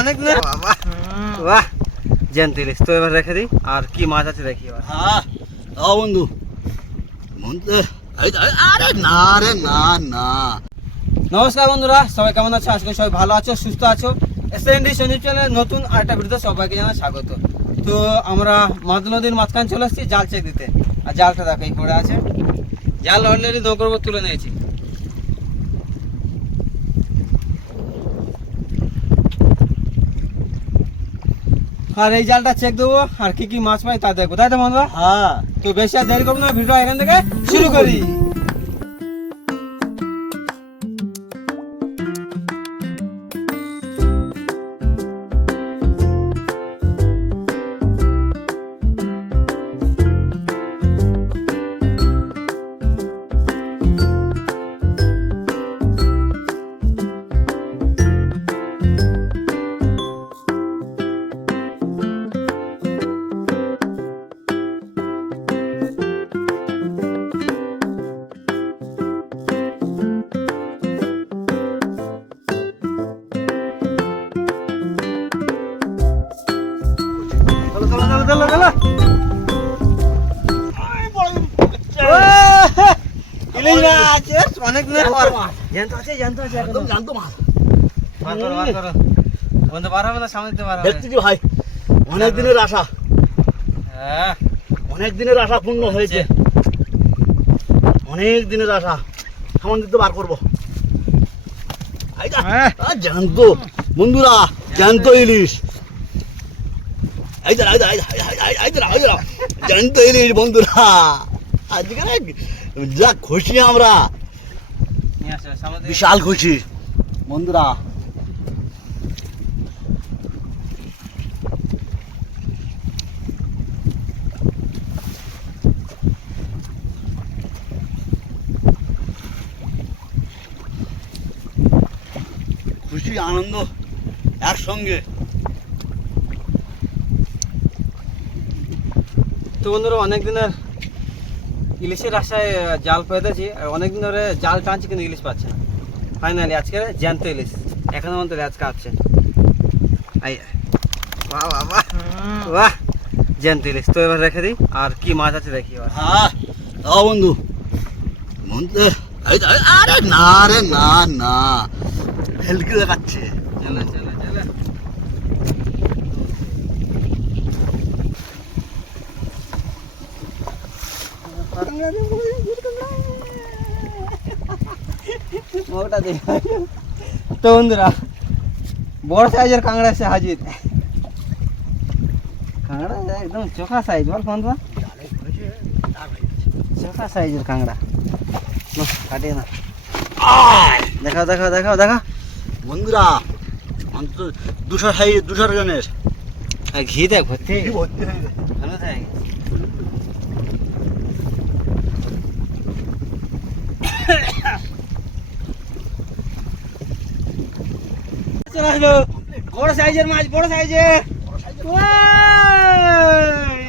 অনেক দিন বাবা বাহ। জ্যান্ত ইলিশ তো এবার রেখে দিই। আর কি মাছ আছে দেখি এবার। হ্যাঁ দাও বন্ধু। মনতে আরে না রে না না। নমস্কার বন্ধুরা সবাই কেমন আছো? আজকে সবাই ভালো আছো সুস্থ আছো। এসএনডি সঞ্জীব চ্যানেলের নতুন আরেকটা ভিডিওতে সবাইকে জানাই স্বাগত। তো আমরা মাদ নদীর মাঝখান চলে আসছি জাল চেক দিতে। আর জালটা দেখো এই পড়ে আছে। জাল অলরেডি নৌকর তুলে নিয়েছি। আর এই জালটা চেক দেবো আর কি কি মাছ পাই তা দেখব। তাই তো বন্ধুরা? হ্যাঁ। তো বেশি আর দেরি করব না ভিডিও এখান থেকে শুরু করি। অনেক দিনের আছে আছে একদম একদম জানতো মাছ বার করো বার করো বন্ধু বার না সামনে দিতে বার দেখতেছি ভাই। অনেক দিনের আশা। হ্যাঁ। অনেক দিনের আশা পূর্ণ হয়েছে। অনেক দিনের আশা। সামান দিতে বার করব। হ্যাঁ। জ্যান্ত। বন্ধুরা জ্যান্ত ইলিশ। আইদা আইদা আইদা আইদা আইদা আইদা জ্যান্ত ইলিশ বন্ধুরা। আজকে যা খুশি আমরা। বিশাল খুশি। বন্ধুরা খুশি আনন্দ একসঙ্গে। তো বন্ধুরা অনেক দিনের ইলিশের আশায় জাল পেতেছি আর অনেক দিন ধরে জাল টানছি কিন্তু ইলিশ পাচ্ছে না। ফাইনালি আজকে জ্যান্ত ইলিশ। এখনও ল্যাচ কাটছে। আই বাহ বাহ বাহ। জ্যান্ত ইলিশ। তো এবার রেখে দিই আর কি মাছ আছে দেখি এবার। হ্যাঁ বন্ধু। আরে না রে না না। হেলকি দেখাচ্ছে চলো চলো চলো ওটা দেখ তো বন্ধুরা বড় সাইজের কাঁকড়া এসে হাজির। কাঁকড়া একদম চোখা সাইজ বল বন্ধুরা চোখা সাইজের কাঁকড়া। কাটিয়ে না। দেখাও দেখাও দেখাও দেখা বন্ধুরা অন্তত দুশো সাই দুশো জনের। আর ঘি দেখ ভর্তি ভর্তি হয়ে গেছে। ভালো থাকে চলে আসলো বড় সাইজের মাছ, বড় সাইজের।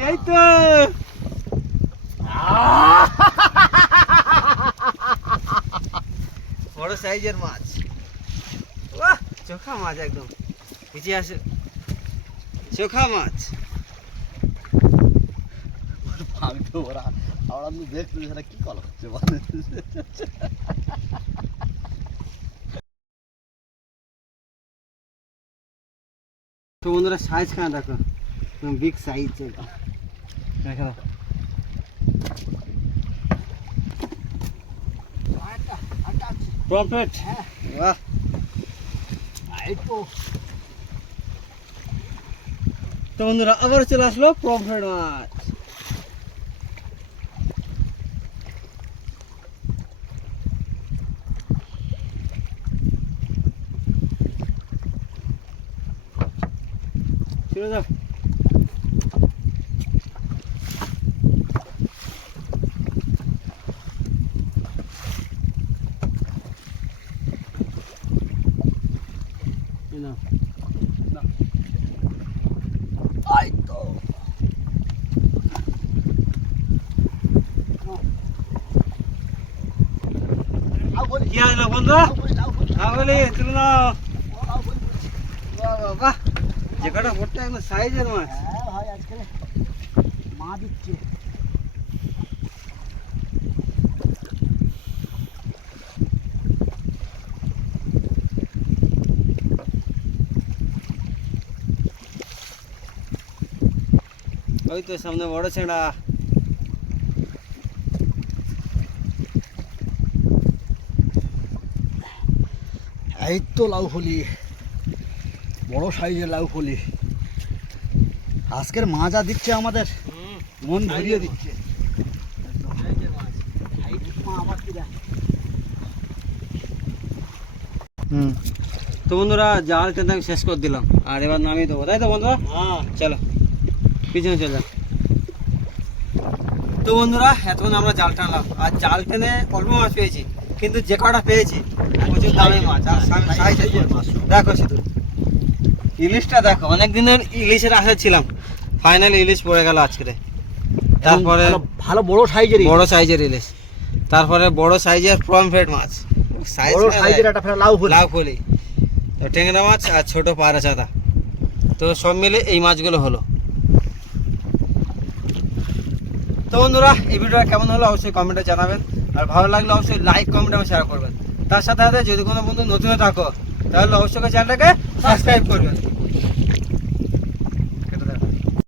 এই তো। বড় সাইজের মাছ। চোখা মাছ একদম। চোখা মাছ। কি কল হচ্ছে তো বন্ধুরা সাইজ কেন দেখো? বিগ সাইজ দেখো। প্রফেট বাহ। এই তো। তো বন্ধুরা আবার চলে আসলো প্রফেট মাছ চলে যাও এই নাও। এই তো কি হলো বন্ধু হ্যাঁ বলি তুলে নাও বাহ যে কটা পড়তে একদম সাইজের মাছ। হ্যাঁ ভাই আজকে মা দিচ্ছে ওই তো সামনে বড় ছেঁড়া। এই তো লাউ ফলি বড় সাইজের লাউ ফলি আজকের মা যা দিচ্ছে আমাদের মন ভরিয়ে দিচ্ছে। হুম। তো বন্ধুরা জাল টেনে আমি শেষ করে দিলাম। আর এবার নামিয়ে দেবো। তাই তো বন্ধুরা? হ্যাঁ। চলো পিছনে চলে যাও। তো বন্ধুরা এতক্ষণ আমরা জাল টানলাম। আর জাল টেনে অল্প মাছ পেয়েছি কিন্তু যে কটা পেয়েছি প্রচুর দামি মাছ। আর দেখো শুধু ইলিশটা দেখো অনেক দিনের ইলিশের আশা ছিলাম। ফাইনালি ইলিশ পড়ে গেল আজকে। তারপরে ভালো- বড় সাইজের বড় সাইজের ইলিশ। তারপরে বড় সাইজের প্রমফ্রেট মাছ। সাইজ বড় সাইজের একটা ফেরা লাউ ফলি। লাউ ফলি। তো ট্যাংরা মাছ আর ছোট পাড়া চাঁদা। তো সব মিলে এই মাছগুলো হলো। তো বন্ধুরা এই ভিডিওটা কেমন হলো অবশ্যই কমেন্টে জানাবেন। আর ভালো লাগলে অবশ্যই লাইক কমেন্ট এবং শেয়ার করবেন। তার সাথে সাথে যদি কোনো বন্ধু নতুন থাকো তাহলে অবশ্যই চ্যানেলটাকে সাবস্ক্রাইব করবেন।